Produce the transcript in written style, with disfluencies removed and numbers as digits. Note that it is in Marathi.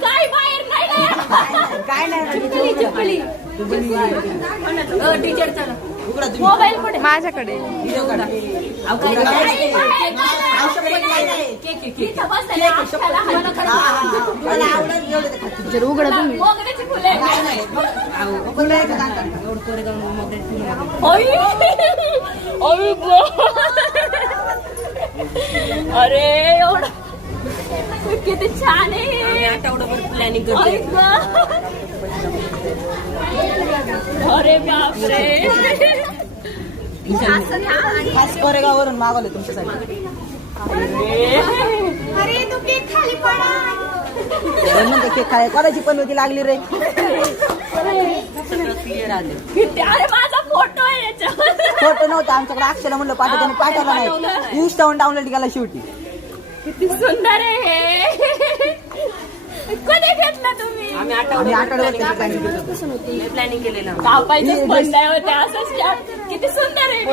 काय बाहेर काय नाही टीचर चला मोबाईल कुठे माझ्याकडे उघडा अरे एवढं किती छान आहे आठवडाभर प्लॅनिंग करते अरे बापरे खास कोरेगाववरून मागवले तुमच्यासाठी अरे तू केक खाली पडा म्हणजे केक खाय कोणाची पण होती लागली रे सगळं क्लिअर आले अरे माझा फोटो आहे याच्यावर फोटो नव्हता आमच्याकडे अक्षरा म्हणलं पाठवताना पाठवला नाही इंस्टावर डाउनलोड केला शेवटी किती सुंदर आहे हे कधी घेतला तुम्ही आम्ही आठवड्यावर प्लॅनिंग केलेलं कापायचं बंद आहे होते असंच किती सुंदर आहे